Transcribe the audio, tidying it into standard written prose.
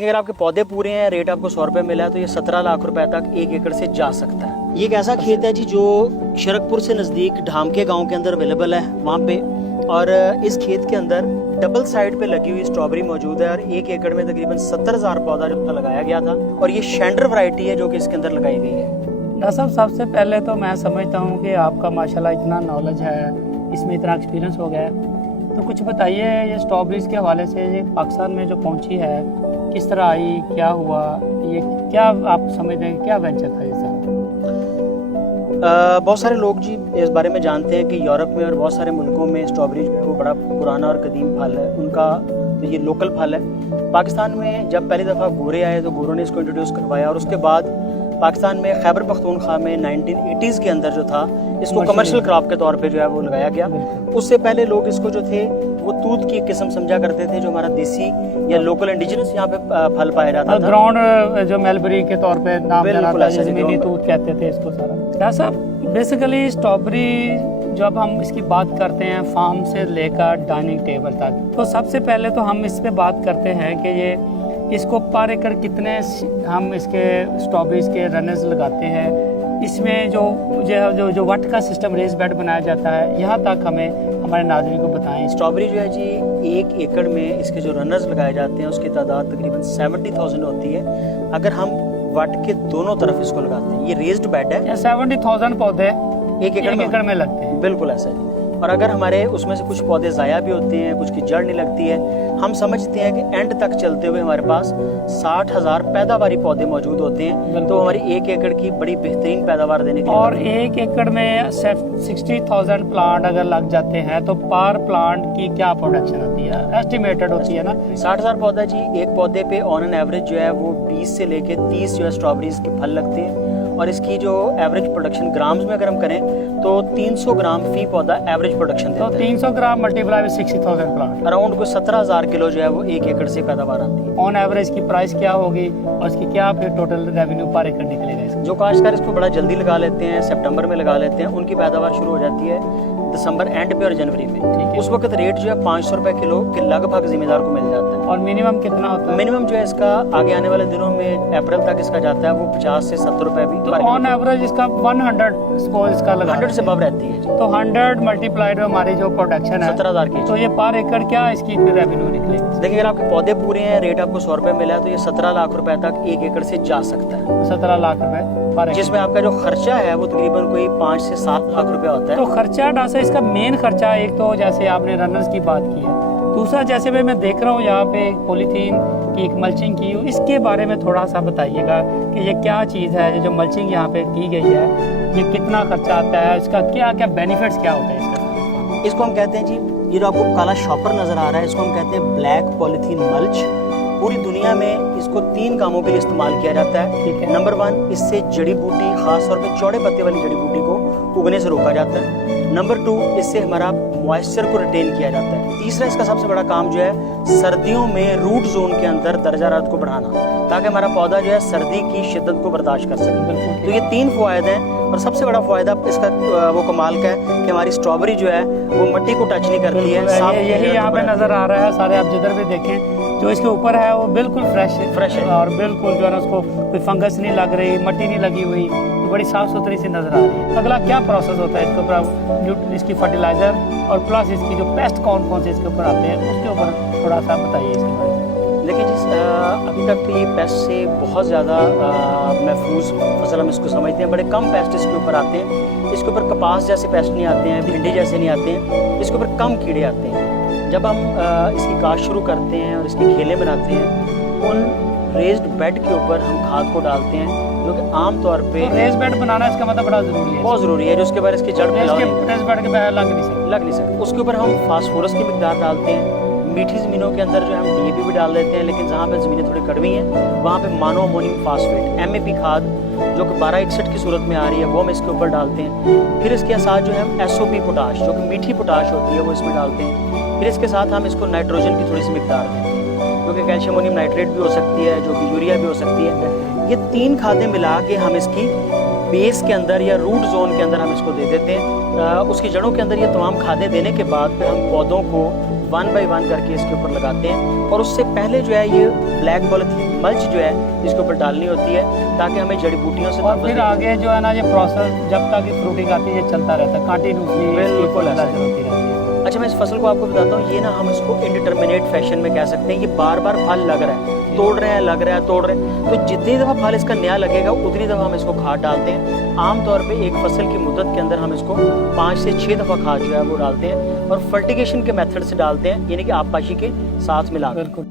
देखिए अगर आपके पौधे पूरे हैं, रेट आपको 100 रुपये मिला है, तो ये 17 लाख रुपए तक 1 एकड़ से जा सकता है। ये एक ऐसा खेत है जी जो शरकपुर से नज़दीक ढामके गांव के अंदर अवेलेबल है वहाँ पे, और इस खेत के अंदर डबल साइड पे लगी हुई स्ट्रॉबेरी मौजूद है और 1 एकड़ में तकरीबन 70,000 पौधा जो था लगाया गया था, और ये शेंडर वैरायटी है जो कि इसके अंदर लगाई गई है। डॉक्टर साहब, सबसे पहले तो मैं समझता हूँ कि आपका माशाल्लाह इतना नॉलेज है, इसमें इतना एक्सपीरियंस हो गया है, तो कुछ बताइए ये स्ट्रॉबेरीज के हवाले से, ये पाकिस्तान में जो पहुँची है किस तरह आई, क्या हुआ, ये क्या आप समझते हैं, क्या वेंचर था ये सारा? बहुत सारे लोग जी इस बारे में जानते हैं कि यूरोप में और बहुत सारे मुल्कों में स्ट्रॉबेरी जो है वो बड़ा पुराना और कदीम फल है, उनका तो ये लोकल फल है। पाकिस्तान में जब पहली दफ़ा गोरे आए तो गोरों ने इसको इंट्रोड्यूस करवाया, और उसके बाद पाकिस्तान में खैबर पख्तूनख्वा में 1980s के अंदर जो था इसको कमर्शियल क्रॉप के तौर पे जो है वो लगाया गया। उससे पहले लोग इसको जो थे वो तूत की किस्म समझा करते थे, जो हमारा देसी या लोकल इंडिजिनस यहाँ पे फल पाया जाता था। ग्राउंड जो मेलबरी के तौर पे नाम जाना था, ज़मीनी तूत कहते थे इसको सारा। क्या साहब, बेसिकली स्ट्रॉबेरी जब हम इसकी बात करते हैं फार्म से लेकर डाइनिंग टेबल तक, तो सबसे पहले तो हम इस पे बात करते हैं कि ये इसको पर एकड़ कितने हम इसके स्ट्रॉबेरीज के रनर्स लगाते हैं, इसमें जो वट का सिस्टम रेस बेड बनाया जाता है, यहाँ तक हमें हमारे नाज़रीन को बताएं। स्ट्रॉबेरी जो है जी 1 एकड़ में इसके जो रनर्स लगाए जाते हैं उसकी तादाद तकरीबन 70,000 होती है अगर हम वट के दोनों तरफ इसको लगाते हैं। ये रेस्ड बेड है। 70,000 पौधे 1 एकड़ में लगते हैं। बिल्कुल ऐसा जी। और अगर हमारे उसमें से कुछ पौधे ज़ाया भी होते हैं, कुछ की जड़ नहीं लगती है, हम समझते हैं कि एंड तक चलते हुए हमारे पास 60,000 पैदावारी पौधे मौजूद होते हैं, तो हमारी 1 एकड़ की बड़ी बेहतरीन पैदावार देने के लिए। और 1 एकड़ में 60,000 प्लांट अगर लग जाते हैं तो पर प्लांट की क्या प्रोडक्शन होती है, एस्टिमेटेड होती है ना? 60,000 पौधा जी, एक पौधे पे ऑन एन एवरेज जो है वो 20 से लेके 30 जो है स्ट्रॉबेरीज के फल लगते हैं, और इसकी जो एवरेज प्रोडक्शन ग्राम्स में अगर हम करें तो 300 ग्राम फी पौधा एवरेज प्रोडक्शन देता है। तो 300 gram multiply with 60,000 plant, around को 17,000 किलो जो है वो 1 एकड़ से पैदावार आती है। ऑन एवरेज की प्राइस क्या होगी और इसकी क्या फिर टोटल रेवेन्यू पर एकड़ निकलेगा इसका? जो काश्तकार इसको बड़ा जल्दी लगा लेते हैं, सितंबर में लगा लेते हैं, उनकी पैदावार शुरू हो जाती है दिसंबर एंड पे और जनवरी में। उस वक्त रेट जो है 500 रुपए किलो के लगभग जिम्मेदार को मिल जाता है। और मिनिमम कितना होता है? मिनिमम जो है इसका आगे आने वाले दिनों में अप्रैल तक इसका जाता है वो 50 से 70 रुपए भी। तो ऑन एवरेज इसका 100 स्कोर इसका लगा 100 से above रहती है जी। तो 100 मल्टीप्लाइड हमारी जो प्रोडक्शन है 17,000 की। तो ये पर एकड़ क्या इसकी फिर रेवेन्यू निकलेगी? देखिए अगर आपके पौधे पूरे हैं, रेट आपको 100 रुपए मिला है, तो ये 17 लाख रुपए तक 1 एकड़ से जा सकता है। 17 लाख रुपए पर एकड़, जिसमें आपका जो खर्चा है वो तकरीबन कोई 5 से 7 लाख रुपए होता है। तो खर्चा डासा इसका मेन खर्चा, एक तो जैसे आपने रनर्स की बात की है, दूसरा जैसे मैं देख रहा हूँ यहाँ पे पॉलीथीन की एक मल्चिंग की, इसके बारे में थोड़ा सा बताइएगा कि ये क्या चीज़ है जो मल्चिंग यहाँ पे की गई है, ये कितना खर्चा आता है, इसका क्या क्या बेनिफिट्स क्या होता है इसका? इसको हम कहते हैं जी, ये जो आपको काला शॉपर नजर आ रहा है इसको हम कहते हैं ब्लैक पॉलीथीन मल्च। पूरी दुनिया में इसको 3 कामों के लिए इस्तेमाल किया जाता है। ठीक है। नंबर 1, इससे जड़ी बूटी, खास तौर पे चौड़े पत्ते वाली जड़ी बूटी को उगने से रोका जाता है। नंबर 2, इससे हमारा मॉइस्चर को रिटेन किया जाता है। तीसरा इसका सबसे बड़ा काम जो है सर्दियों में रूट जोन के अंदर दर्जा हरारत को बढ़ाना, ताकि हमारा पौधा जो है सर्दी की शिद्दत को बर्दाश्त कर सके। तो ये 3 फ़ायदे हैं, और सबसे बड़ा फ़ायदा इसका वो कमाल का है कि हमारी स्ट्रॉबेरी जो है वो मिट्टी को टच नहीं करती है। यही यहाँ पे नज़र आ रहा है, सारे आप जिधर भी देखें जो इसके ऊपर है वो बिल्कुल फ्रेश है और बिल्कुल जो है ना उसको कोई फंगस नहीं लग रही, मट्टी नहीं लगी हुई, तो बड़ी साफ़ सुथरी सी नज़र आ रही है। अगला क्या प्रोसेस होता है इसके ऊपर, इसकी फर्टिलाइज़र और प्लस इसकी जो पेस्ट कौन से इसके ऊपर आते हैं उसके ऊपर थोड़ा सा बताइए इसके बारे में। देखिए जी, अभी तक तो ये पेस्ट से बहुत ज़्यादा महफूज फसल हम इसको समझते हैं। बड़े कम पेस्ट इसके ऊपर आते हैं। इसके ऊपर कपास जैसे पेस्ट नहीं आते हैं, भिंडी जैसे नहीं आते हैं, इसके ऊपर कम कीड़े आते हैं। जब हम इसकी काश्त शुरू करते हैं और इसकी खेलें बनाते हैं, उन रेस्ड बेड के ऊपर हम खाद को डालते हैं, जो कि आम तौर पे तो रेस्ड बेड बनाना इसका मतलब बड़ा ज़रूरी है, बहुत ज़रूरी है, जो उसके बाद इसकी जड़ रेस्ड बेड के बगैर लग नहीं सकते। उसके ऊपर हम फास्फोरस की मिकदार डालते हैं। मीठी ज़मीनों के अंदर जो हम DAP भी डाल देते हैं, लेकिन जहाँ पे ज़मीनें थोड़ी कड़वी हैं वहाँ पे मोनो अमोनियम फास्फेट MAP खाद जो कि 1261 की सूरत में आ रही है वो हम इसके ऊपर डालते हैं। फिर इसके साथ जो है हम SOP पोटाश, जो कि मीठी पोटाश होती है, वो इसमें डालते हैं। फिर इसके साथ हम इसको नाइट्रोजन की थोड़ी सी मिकदार दें, जो कि कैल्शियम अमोनियम नाइट्रेट भी हो सकती है, जो कि यूरिया भी हो सकती है। ये 3 खादें मिला के हम इसकी बेस के अंदर या रूट जोन के अंदर हम इसको दे देते हैं। उसकी जड़ों के अंदर ये तमाम खादें देने के बाद फिर हम पौधों को 1 बाय 1 करके इसके ऊपर लगाते हैं। और उससे पहले जो है ये ब्लैक पॉलिथीन मल्च जो है इसके ऊपर डालनी होती है ताकि हमें जड़ी बूटियों से और फिर आगे जो है ना ये प्रोसेस जब तक ये फ्रूटिंग आती है ये चलता रहता है, कंटिन्यूसली बिल्कुल ऐसा ही। होती रहती है। अच्छा, मैं इस फसल को आपको बताता हूँ, ये ना हम इसको इंडिटर्मिनेट फैशन में कह सकते हैं। ये बार बार फल लग रहा है, तोड़ रहे हैं, लग रहा है, तोड़ रहे हैं, तो जितनी दफ़ा फल इसका नया लगेगा उतनी दफ़ा हम इसको खाद डालते हैं। आमतौर पे एक फसल की मुद्दत के अंदर हम इसको 5 से 6 दफ़ा खाद जो है वो डालते हैं और फर्टिगेशन के मेथड से डालते हैं, यानी कि आबपाशी के साथ मिलाकर। बिल्कुल।